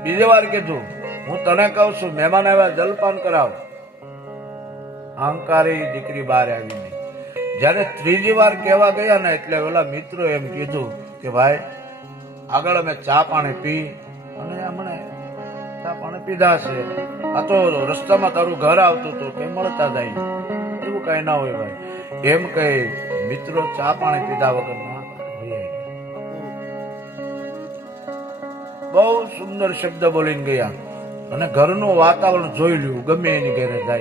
બીજી વાર કીધું, હું તને કહું છું, મહેમાન આવ્યા, જલપાન કરાવ. અહંકારી દીકરી બહાર આવી નહીં જ્યારે ત્રીજી વાર કહેવા ગયા ને, એટલે ઓલા મિત્રો એમ કીધું કે, ભાઈ, આગળ અમે ચા પાણી પી અને હમણે ચા પાણી પીધા છે. આ તો રસ્તામાં તારું ઘર આવતું હતું કે મળતા જાય એવું કઈ ના હોય ભાઈ. એમ કહે મિત્રો ચા પાણી પીધા વગર બહુ સુંદર શબ્દ બોલીને ગયા. અને ઘરનું વાતાવરણ જોઈ લ્યું, ગમે એની ઘરે જાય?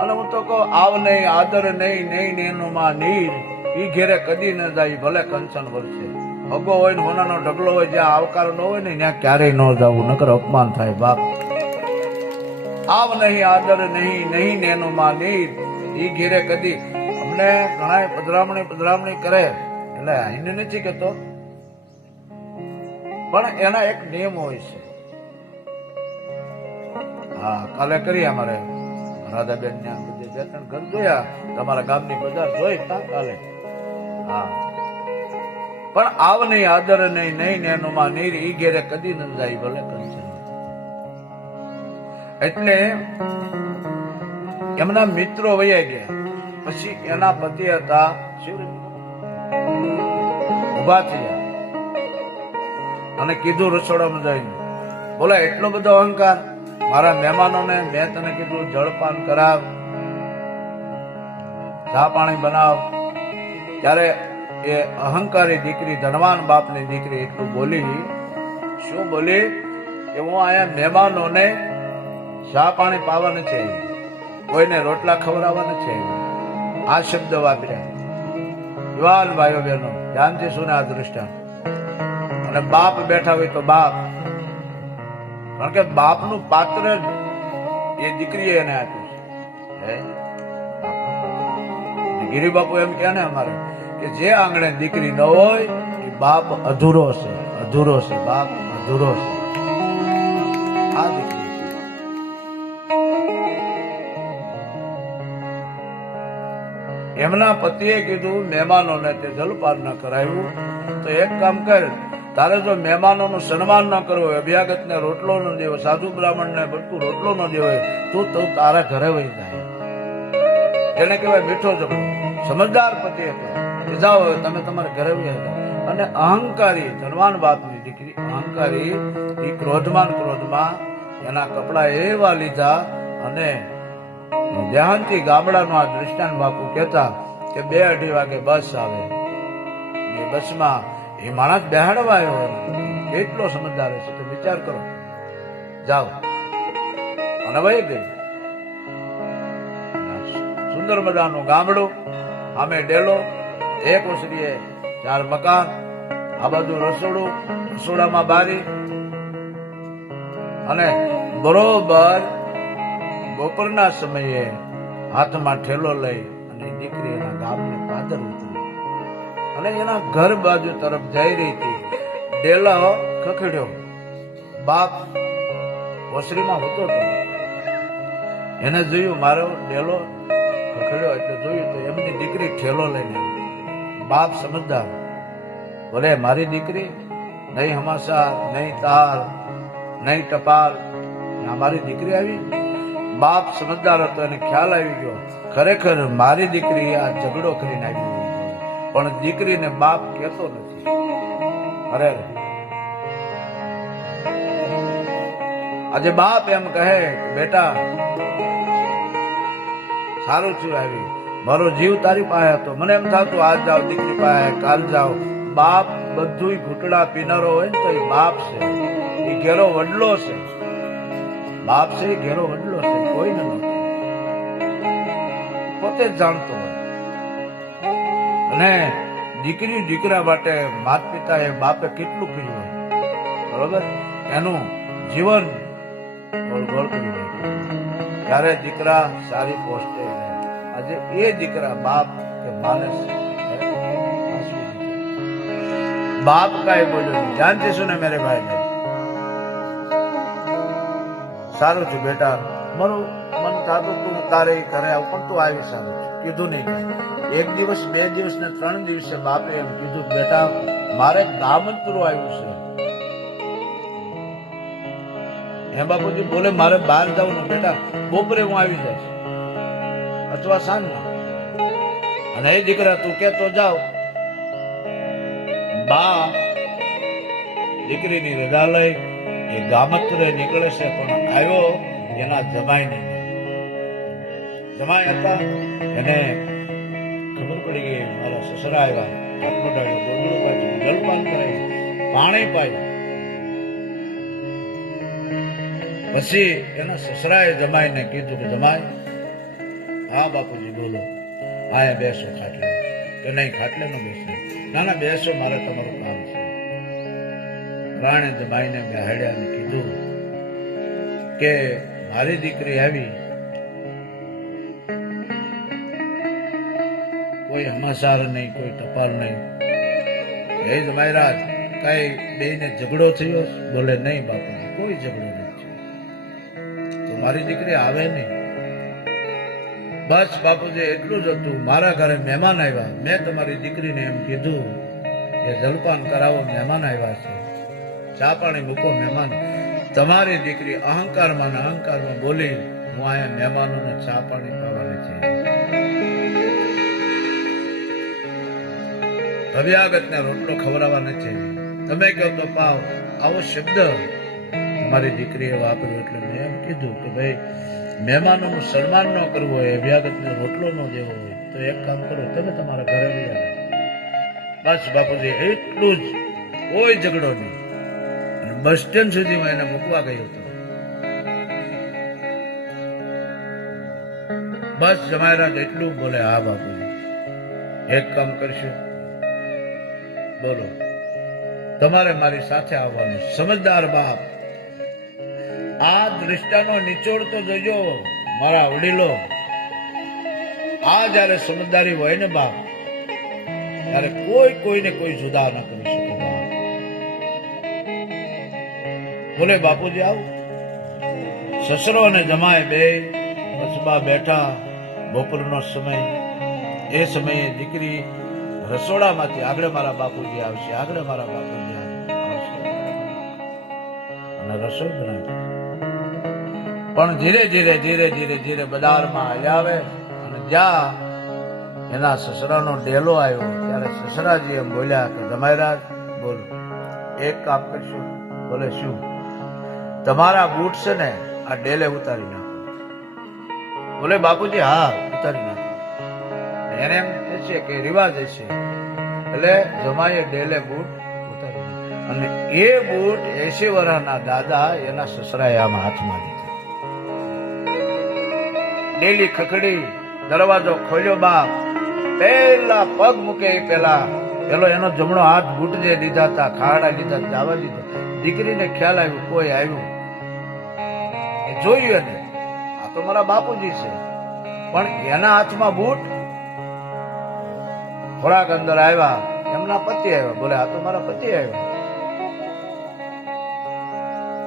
અને હું તો કહું, આવ નહીં, આદર નહીં નહીં એનું માં નીર. એ ઘેરે કદી ન જાય, ભલે કંચન વરસે. હગો હોય ને હોનાનો ઢગલો હોય, જ્યાં આવકાર ન હોય ને, ત્યાં ક્યારેય ન જવું, નકર અપમાન થાય, બાપ. આવ નહીં, આદર નહીં નહીં નેનો માં નીર. ઈ ઘેરે કદી. અમને ઘણા પધરામણી પધરામણી કરે. એટલે એને નથી કેતો પણ એના એક નિયમ હોય છે. હા, કાલે કરી અમારે રાધાબેન ને બધે બે ત્રણ ઘર જોયા તમારા ગામની બજાર જોઈ કાલે. હા. પણ આવ નહીં આદર નહીં નહીં ને એનું માં નીર ઈ ઘેરે કદી ન જાય ભલે કંચન એટલે એમના મિત્રો વયા ગયા. પછી એના પતિ હતા ઊભા થયા. અને કીધું રસોડામાં જઈને, બોલે, એટલો બધો અહંકાર? મારા મહેમાનોને મેં તને કીધું જળપાન કરાવ, ચા પાણી બનાવ. ત્યારે એ અહંકારી દીકરી, ધનવાન બાપની દીકરી એટલું બોલી, શું બોલી? કે હું અહીંયા મહેમાનોને ચા પાણી પાવાના છે, કોઈને રોટલા ખવડાવવાના છે. આ શબ્દ વાપર્યા. યુવાન ભાઈઓ બહેનો, ધ્યાનથી સુને આ દૃષ્ટાંત અને બાપ બેઠા હોય તો બાપ. કારણ કે બાપનું પાત્ર એ દીકરીએ એને આપ્યું છે? ગિરી બાપુ એમ કે ને અમારે કે જે આંગણે દીકરી ન હોય, એ બાપ અધૂરો છે અધૂરો છે, બાપ અધૂરો છે. આ દીકરી એમના પતિએ કીધું, મહેમાનોને તે જલપાન ન કરાવ્યું. તો એક કામ કર તારે જો મહેમાનોનું સન્માન ન કરવું હોય, અભ્યાગતને રોટલો ન દેવો, સાધુ બ્રાહ્મણને બધું રોટલો ન દેવો તું તો તારા ઘરે વહી જાય. જેને કહેવાય મીઠો જમો સમજદાર પતિ હતો હોય તમે તમારા ઘરે વહી જાઓ. અને અહંકારી, ધનવાન બાપની દીકરી, અહંકારી એ ક્રોધમાન ક્રોધમાં એના કપડા એવા લીધા અને દેહાંતી ગામડાનું આ દ્રષ્ટાંત બાપુ કહેતા કે બે અઢી વાગે બસ આવે. એ બસમાં એ માણસ બેહાડવા આવ્યો એટલો સમજદાર છે તો વિચાર કરો. જાઓ. અને વહી ગઈ. સુંદર મજાનું ગામડું અમે ડેલો, એક ઓસરીએ ચાર મકાન, આ બાજુ રસોડું, રસોડામાં બારી. અને બરોબર બપોરના સમયે હાથમાં ઠેલો લઈ અને દીકરી અને એના ઘર બાજુ તરફ જઈ રહી હતી. ડેલા ખખડ્યો. બાપ ઓસરીમાં હોતો હતો. એને જોયું, મારો ડેલો ખખડ્યો એટલે જોયું તો એમની દીકરી ઠેલો લઈને બાપ સમજદાર બોલે મારી દીકરી નહીં હમાસા નહીં તાર, નહીં ટપાલ મારી દીકરી આવી? બાપ સમજદાર હતો, એને ખ્યાલ આવી ગયો. ખરેખર મારી દીકરી આ ઝઘડો કરીને આવી. પણ દીકરીને બાપ કહેતો નથી. અરે, આજે બાપ એમ કહે બેટા, સારું છું આવી. મારો જીવ તારી પાસે હતો. મને એમ થતું, આજ જાઓ દીકરી પાસે, કાલ જાઓ. બાપ બધું ઘૂંટડા પીનારો હોય ને તો એ બાપ છે. એ ઘેરો વડલો છે. બાપ છે એ ઘેરો વડલો છે. કોઈને નથી પોતે જ જાણતો હોય. અને દીકરી દીકરા માટે માત એ બાપે કેટલું કર્યું હોય બરોબર? એનું જીવન ગોળગોળ ગોળ કરી નાખ્યું. ત્યારે દીકરા સારી પોસ્ટે આજે એ દીકરા બાપ કે માનસ બાપ કાંઈ બોલ્યો જાનતી ને મેરે ભાઈ સારું છે બેટા. મારું મન થતું તું તારે ઘરે આવું પણ તું આવી સારું. કીધું નહીં એક દિવસ, બે દિવસ ને ત્રણ દિવસે બાપે એમ કીધું, બેટા, મારે ગામંતરું આવ્યું છે. હે બાપુજી બોલે, મારે બહાર જવાનું બેટા, બપોરે હું આવી જઈશ. અથવા સાંજના. અને એ દીકરા, તું કેતો જાવ. બા, દીકરીની રજા લઈ એ ગામત્રે નીકળે છે, પણ આવ્યો એના જમાઈને. જમાઈ હતા એને ખબર પડી ગઈ, મારા સસરા આવ્યા ચટપટાયું ગોદડું પાછું જલપાન કરાયું પાણી પાયું. પછી એના સસરાએ જમાઈને કીધું કે, જમાય, હા બાપુજી, બોલો. આયા બેસો ખાટલે. કે નહીં, ખાટલે ન બેસો. ના ના બેસો, મારે તમારું કામ છે. રાણે જમાઈને બેહાડ્યા કીધું કે, મારી દીકરી આવી કોઈ હમાસાર નહીં, કોઈ ટપાલ નહીં. હે જ મહારાજ, કઈ બેને ઝઘડો થયો? બોલે, નહીં બાપુજી કોઈ ઝઘડો નથી. તો દીકરી આવે નહીં. બસ બાપુજી, એટલું જ હતું. મારા ઘરે મહેમાન આવ્યા. મેં તમારી દીકરીને એમ કીધું કે, જલપાન કરાવો, મહેમાન આવ્યા છે. ચા પાણી મૂકો, મહેમાન. તમારી દીકરી અહંકારમાં ને અહંકારમાં બોલી, હું અહીંયા મહેમાનોને ચા પાણી છે રોટલો ખવડાવવા નથી. તમે કહો તો પાવ, આવો શબ્દ. મારી દીકરીએ વાપર્યો એટલે મેં એમ કીધું કે ભાઈ, મહેમાનોનું સન્માન ન કરવું હોય અભ્યાગતને રોટલો ન દેવો હોય, તો એક કામ કરો, તમે તમારા ઘરે લઈ આવે. બસ બાપુજી, એટલું જ. કોઈ ઝઘડો નહીં. અને બસ સ્ટેન્ડ સુધી હું એને મૂકવા ગયો હતો. બસ જમાયરાજ એટલું બોલે, હા બાપુજી, એક કામ કરશું. બોલો. તમારે મારી સાથે આવવાનું. સમજદાર બાપ, આ દ્રષ્ટાનો નિચોડ તો જોજો, મારા વડીલો. આ જયારે સમજદારી હોય ને બાપ, ત્યારે કોઈ કોઈને કોઈ જુદા ન કરી શકે. બોલે, બાપુજી આવું. સસરો અને જમાય બે બસમાં બેઠા. બપોરનો સમય, એ સમયે દીકરી રસોડામાંથી આગળ મારા બાપુજી આવશે, આગળ મારા બાપુજી આવશે. અને રસોઈ બનાવી. પણ ધીરે ધીરે ધીરે ધીરે ધીરે બજારમાં આવે અને જ્યાં એના સસરાનો ડેલો આવ્યો, ત્યારે સસરાજી એમ બોલ્યા કે જમાયરાજ બોલો. એક કામ કરશું. બોલે, શું? તમારા બૂટ છે ને, આ ડેલે ઉતારી નાખો. બોલે, બાપુજી, હા, ઉતારી નાખો. એને એમ છે કે રિવાજ છે. એટલે જમાઈએ ડેલે બૂટ ઉતારી અને એ બૂટ એસી વર્ષના દાદા એના સસરાએ હાથમાં લીધા. ડેલી ખખડી, દરવાજો ખોલ્યો બાપ. પેલા પગ મૂકે પેલા પેલો એનો જમણો હાથ બૂટ જે લીધા હતા, ખાડા લીધા, જાવા લીધા. દીકરીને ખ્યાલ આવ્યો, કોઈ આવ્યું? જોયું એને. આ તો મારા બાપુજી છે. પણ એના હાથમાં બૂટ થોડાક અંદર આવ્યા. એમના પતિ આવ્યા. બોલે, આ તો મારા પતિ આવ્યા.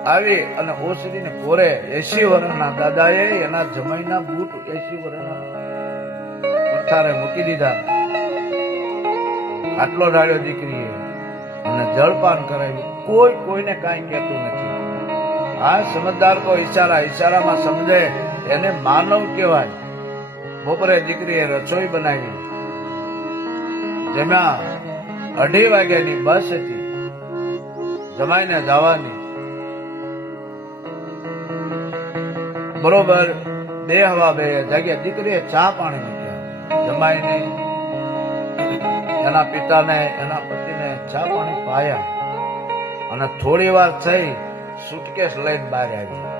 આવી અને ઓસરીને કોરે એસી વર્ષના દાદાએ એના જમાઈના બૂટ એસી વર્ષના પથારે મૂકી દીધા. આટલો ડાળ્યો દીકરીએ અને જળપાન કરાવ્યું. કોઈ કોઈને કાંઈ કહેતું નથી. આ સમજદાર તો ઈશારા, ઈશારામાં સમજે, એને માનવ કહેવાય. બપોરે દીકરીએ રસોઈ બનાવી. જેમાં અઢી વાગ્યાની બસ હતી. જમાઈને જવાની. બરોબર બે હવા બે જાગ્યા. દીકરીએ ચા પાણી મૂક્યા. જમાઈને એના પિતાને, એના પતિને ચા પાણી પાયા. અને થોડી વાર થઈ સુટકેસ લઈને બહાર આવી.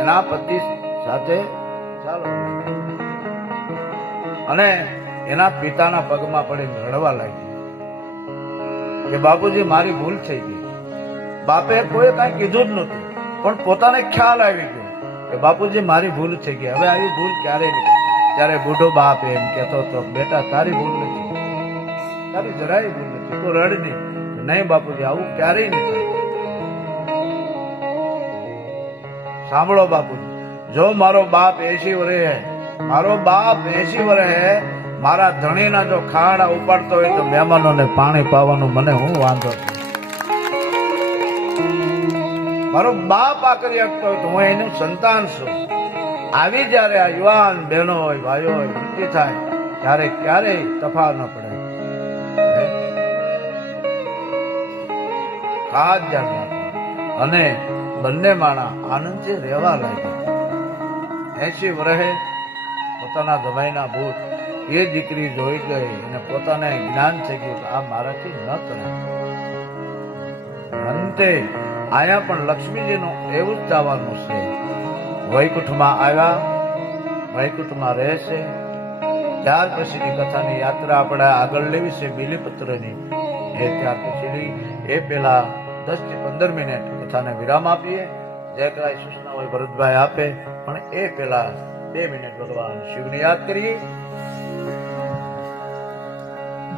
એના પતિ સાથે ચાલો. અને એના પિતાના પગમાં પડી રડવા લાગી. કે બાપુજી, મારી ભૂલ થઈ ગઈ. બાપે કોઈ કાંઈ કીધું જ નહોતું, પણ પોતાને ખ્યાલ આવી ગયો કે બાપુજી, મારી ભૂલ થઈ ગઈ. હવે આવી ભૂલ ક્યારે નહીં? ત્યારે બુઢો બાપ એમ કહેતો હતો, બેટા, તારી ભૂલ નથી. તારી જરાય ભૂલ નથી. તું રડ નહીં. નહીં બાપુજી, આવું ક્યારેય નહીં સાંભળો બાપુજી. જો મારો બાપ એસી વરે હે, મારો બાપ એસી વરે હે, મારા ધણીના જો ખાડા ઉપાડતો હોય તો મહેમાનોને પાણી પાવાનું મને હું વાંધો મારો બાપ આ કરી શકતો હોય તો હું એનું સંતાન છું. આવી જ્યારે આ યુવાન બહેનો હોય, ભાઈઓ હોય વૃત્તિ થાય, ત્યારે ક્યારેય તફા ન પડે? ખાસ ધ્યાન અને બંને માણા આનંદથી રહેવા લાગ્યા. એસી વર્ષે પોતાના દવાઈના ભૂત એ દીકરી જોઈ ગઈ અને પોતાને જ્ઞાન ગયું કે આ મારાથી ન કરે અંતે આયા પણ લક્ષ્મીજીનું એવું જ જવાનું છે. વૈકુંઠમાં આવ્યા, વૈકુંઠમાં રહેશે. ત્યાર પછીની કથાની યાત્રા આપણે આગળ લેવી છે બિલીપુત્રની. એ ત્યાર પછીની એ પહેલા દસથી પંદર મિનિટ કથાને વિરામ આપીએ. જે કાંઈ સૂચના હોય ભરતભાઈ આપે, પણ એ પેલા બે મિનિટ ભગવાન શિવને યાદ કરીએ.